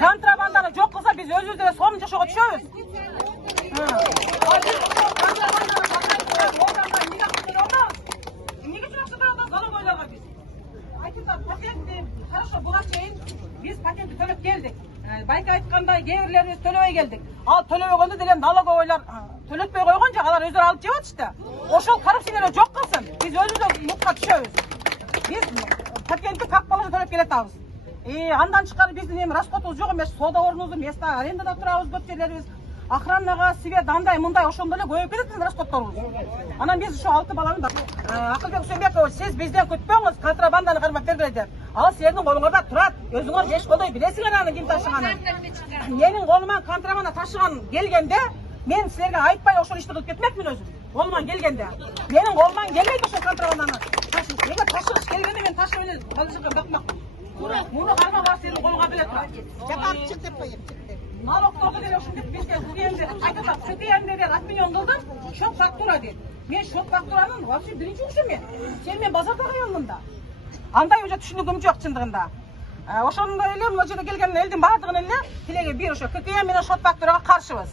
Kontrabandalı çok kısa biz özürdüre sonunca şoka düşüyoruz. Biz patenti төлep geldik. Bayka aytkanday gevrilerimiz төлöbөй geldik. Al төлөбөгөндө деле налоговойлар төлөтпөй койгончо алар өздөрү алып жеп атышты. Ошол коррупциялар жок кылсын. Биз өзүбүз мукка түшөбүз. Biz patenti как положено төлөп келатабыз. Андан чыккары биздин эми расходубуз жок эмес, соода орнубузду место арендада турабыз, көп жерлерибиз. Охранага, свет, андай, мындай ошондо эле көбөйүп кетет биздин расходторубуз. Анан биз ушу 6 баланы Акылбек Үсөнбекович, сиз бизден күтпөңүз, контрабанданы кармап бергиле деп. Ал сенин колуңарда турат. Өзүңөр еш колдой билесиңер аны ким ташыганын. Менин колуман контрабанда ташыган келгенде, мен силерге айтпай ошол ишти кылып кетмекмин өзүм. Колуман келгенде. Менин колуман келбейт ошол контрабанданы ташыш. Эгер ташыгыш келгенде мен ташып эле балышыкка бакмакмын. Муну карма бар сенин колуңа беле турат. Жакап чык деп коюп чыкты. Налогторду деле ушинтип бизге айтат, СТМ деп отменен кылдым, шок фактура дейт. Мен шок фактуранын вообще биринчи укушум мен. Сен мен базарда кыйылмын да. Андай уже түшүнүгүм жок чындыгында. Ошондой эле мына жерге келген элдин баардыгын эле тилеги бир ошо ККМ менен шот фактурага каршыбыз.